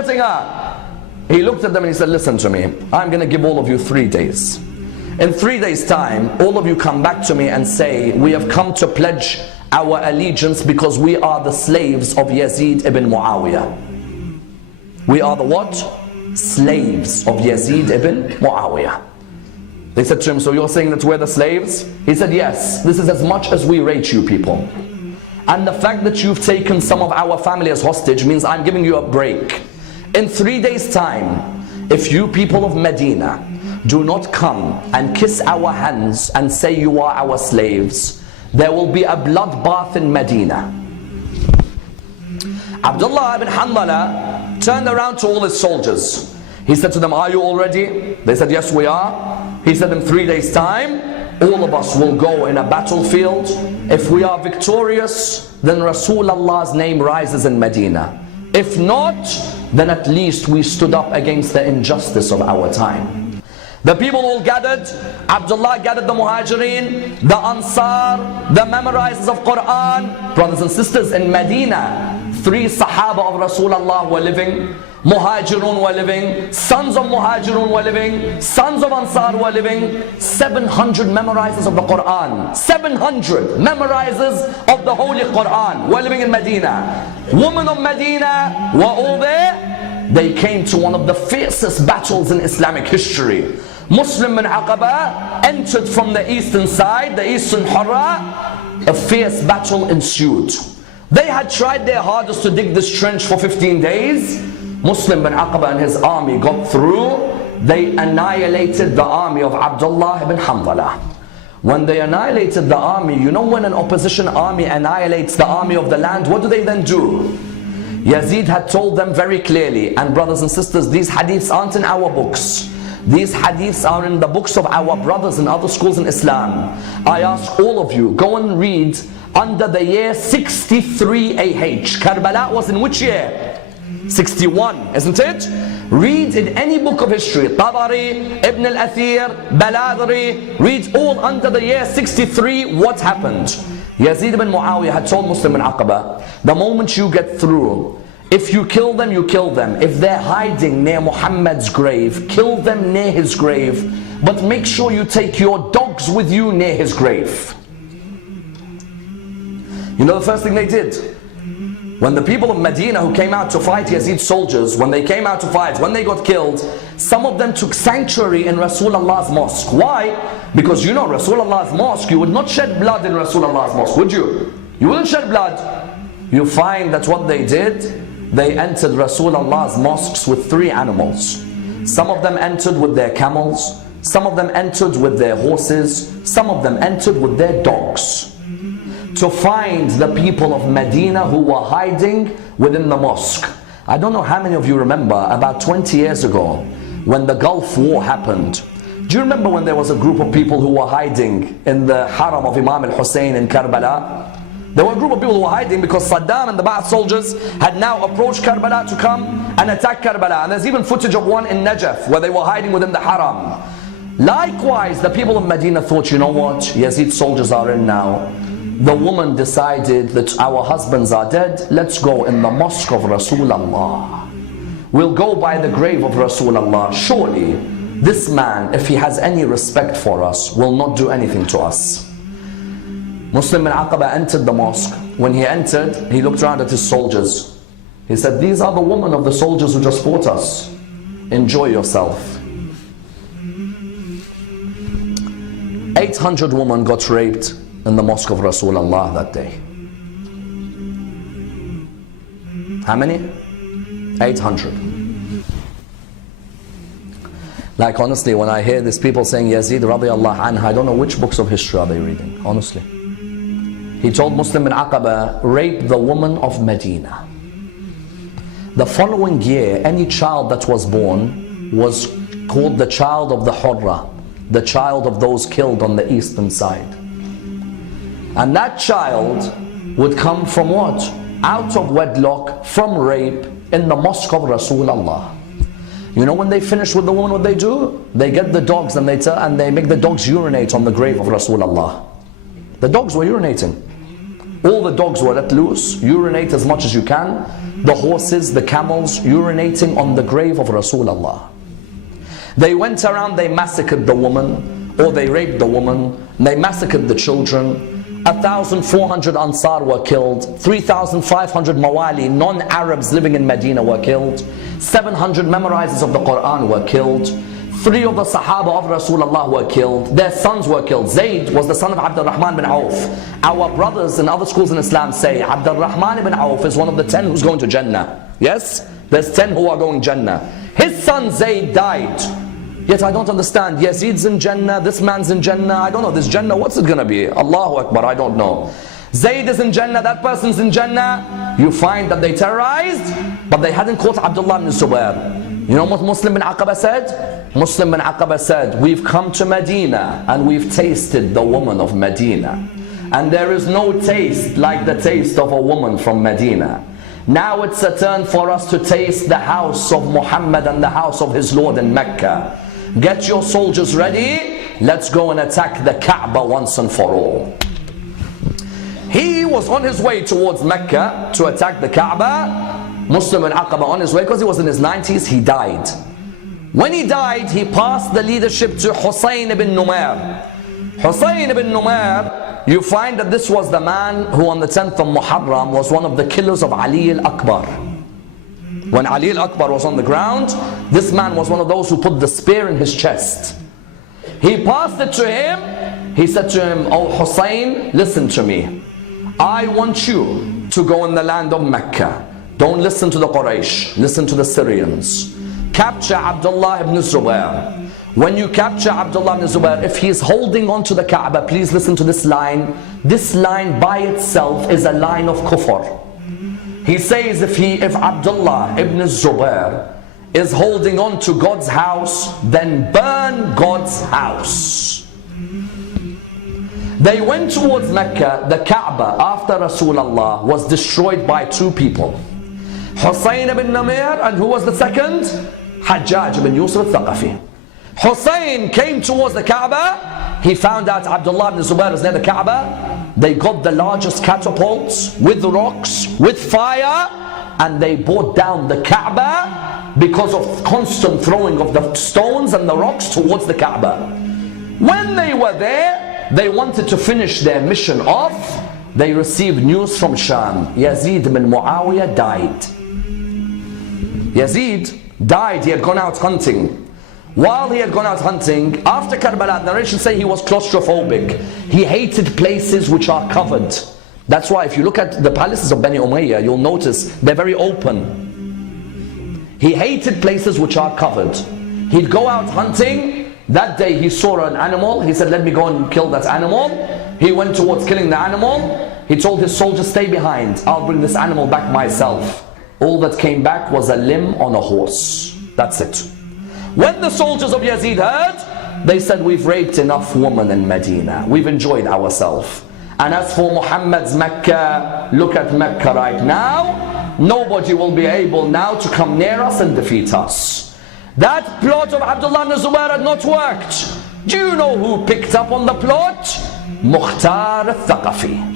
escorting her. He looked at them and he said, listen to me, I'm going to give all of you 3 days. In 3 days time, all of you come back to me and say, we have come to pledge our allegiance because we are the slaves of Yazid ibn Muawiyah. We are the what? Slaves of Yazid ibn Muawiyah. They said to him, so you're saying that we're the slaves? He said, yes, this is as much as we rate you people. And the fact that you've taken some of our family as hostage means I'm giving you a break. In 3 days time, if you people of Medina do not come and kiss our hands and say you are our slaves, there will be a bloodbath in Medina. Abdullah ibn Hanbala turned around to all his soldiers. He said to them, are you all ready? They said, yes, we are. He said, in 3 days time, all of us will go in a battlefield. If we are victorious, then Rasulullah's name rises in Medina. If not, then at least we stood up against the injustice of our time. The people all gathered. Abdullah gathered the Muhajirin, the Ansar, the memorizers of Quran. Brothers and sisters, in Medina, 3 Sahaba of Rasulullah were living. Muhajirun were living, sons of Muhajirun were living, sons of Ansar were living. 700 memorizers of the Quran, 700 memorizers of the Holy Quran were living in Medina. Women of Medina were all there. They came to one of the fiercest battles in Islamic history. Muslim bin Aqaba entered from the eastern side, the eastern Hurra. A fierce battle ensued. They had tried their hardest to dig this trench for 15 days. Muslim bin Aqaba and his army got through. They annihilated the army of Abdullah ibn Hanbala. When they annihilated the army, you know when an opposition army annihilates the army of the land, what do they then do? Yazid had told them very clearly, and brothers and sisters, these hadiths aren't in our books. These hadiths are in the books of our brothers in other schools in Islam. I ask all of you, go and read under the year 63 AH. Karbala was in which year? 61, isn't it? Read in any book of history, Tabari, Ibn al-Athir, Baladri, read all under the year 63 what happened. Yazid ibn Muawiyah had told Muslim bin Aqaba, the moment you get through, if you kill them, you kill them. If they're hiding near Muhammad's grave, kill them near his grave, but make sure you take your dogs with you near his grave. You know the first thing they did? When the people of Medina who came out to fight Yazid's soldiers, when they came out to fight, when they got killed, some of them took sanctuary in Rasulullah's mosque. Why? Because you know Rasulullah's mosque, you would not shed blood in Rasulullah's mosque, would you? You wouldn't shed blood. You find that what they did, they entered Rasulullah's mosques with 3 animals. Some of them entered with their camels, some of them entered with their horses, some of them entered with their dogs, to find the people of Medina who were hiding within the mosque. I don't know how many of you remember, about 20 years ago, when the Gulf War happened. Do you remember when there was a group of people who were hiding in the haram of Imam al-Hussein in Karbala? There were a group of people who were hiding because Saddam and the Ba'ath soldiers had now approached Karbala to come and attack Karbala. And there's even footage of one in Najaf where they were hiding within the haram. Likewise, the people of Medina thought, you know what, Yazid soldiers are in now. The woman decided that our husbands are dead, let's go in the mosque of Rasulullah. We'll go by the grave of Rasulullah. Surely this man, if he has any respect for us, will not do anything to us. Muslim bin Aqaba entered the mosque. When he entered, he looked around at his soldiers. He said, these are the women of the soldiers who just fought us. Enjoy yourself. 800 women got raped in the mosque of Rasulullah that day. How many? 800. Like honestly, when I hear these people saying Yazid radiallahu anhu, I don't know which books of history are they reading, honestly. He told Muslim bin Aqaba, rape the woman of Medina. The following year, any child that was born was called the child of the Hurra, the child of those killed on the eastern side. And that child would come from what? Out of wedlock, from rape, in the mosque of Rasulullah. You know when they finish with the woman, what they do? They get the dogs and they make the dogs urinate on the grave of Rasulullah. The dogs were urinating. All the dogs were let loose. Urinate as much as you can. The horses, the camels, urinating on the grave of Rasulullah. They went around, they massacred the woman, or they raped the woman, they massacred the children. 1,400 Ansar were killed. 3,500 Mawali, non-Arabs living in Medina, were killed. 700 memorizers of the Quran were killed. 3 of the Sahaba of Rasulullah were killed. Their sons were killed. Zayd was the son of Abdul Rahman bin Auf. Our brothers in other schools in Islam say Abdul Rahman bin Auf is one of the 10 who's going to Jannah. Yes? There's 10 who are going Jannah. His son Zayd died. Yet I don't understand. Yazid's in Jannah, this man's in Jannah. I don't know, this Jannah, what's it gonna be? Allahu Akbar, I don't know. Zayd is in Jannah, that person's in Jannah. You find that they terrorized, but they hadn't caught Abdullah ibn Zubair. You know what Muslim bin Aqaba said? Muslim bin Aqaba said, we've come to Medina and we've tasted the woman of Medina. And there is no taste like the taste of a woman from Medina. Now it's a turn for us to taste the house of Muhammad and the house of his Lord in Mecca. Get your soldiers ready. Let's go and attack the Kaaba once and for all. He was on his way towards Mecca to attack the Kaaba. Muslim bin Aqaba on his way, because he was in his 90s, he died. When he died, he passed the leadership to Husayn ibn Numair. Husayn ibn Numair, you find that this was the man who on the 10th of Muharram was one of the killers of Ali al-Akbar. When Ali al-Akbar was on the ground, this man was one of those who put the spear in his chest. He passed it to him. He said to him, "Oh Hussein, listen to me. I want you to go in the land of Mecca. Don't listen to the Quraysh. Listen to the Syrians. Capture Abdullah ibn Zubair. When you capture Abdullah ibn Zubair, if he's holding on to the Kaaba, please listen to this line. This line by itself is a line of kufr. He says if Abdullah ibn Zubair is holding on to God's house, then burn God's house." They went towards Mecca. The Kaaba after Rasulullah was destroyed by 2 people. Husayn ibn Numair, and who was the second? Hajjaj ibn Yusuf al-Thaqafi. Husayn came towards the Kaaba. He found out Abdullah ibn Zubair is near the Kaaba. They got the largest catapults with rocks, with fire, and they brought down the Kaaba because of constant throwing of the stones and the rocks towards the Kaaba. When they were there, they wanted to finish their mission off. They received news from Sham. Yazid ibn Muawiyah died. Yazid died. He had gone out hunting. While he had gone out hunting, after Karbala, narrations say he was claustrophobic. He hated places which are covered. That's why if you look at the palaces of Bani Umayyah, you'll notice they're very open. He hated places which are covered. He'd go out hunting. That day he saw an animal. He said, "Let me go and kill that animal." He went towards killing the animal. He told his soldiers, "Stay behind. I'll bring this animal back myself." All that came back was a limb on a horse. That's it. When the soldiers of Yazid heard, they said, "We've raped enough women in Medina. We've enjoyed ourselves. And as for Muhammad's Mecca, look at Mecca right now. Nobody will be able now to come near us and defeat us." That plot of Abdullah ibn Zubair had not worked. Do you know who picked up on the plot? Mukhtar al-Thaqafi.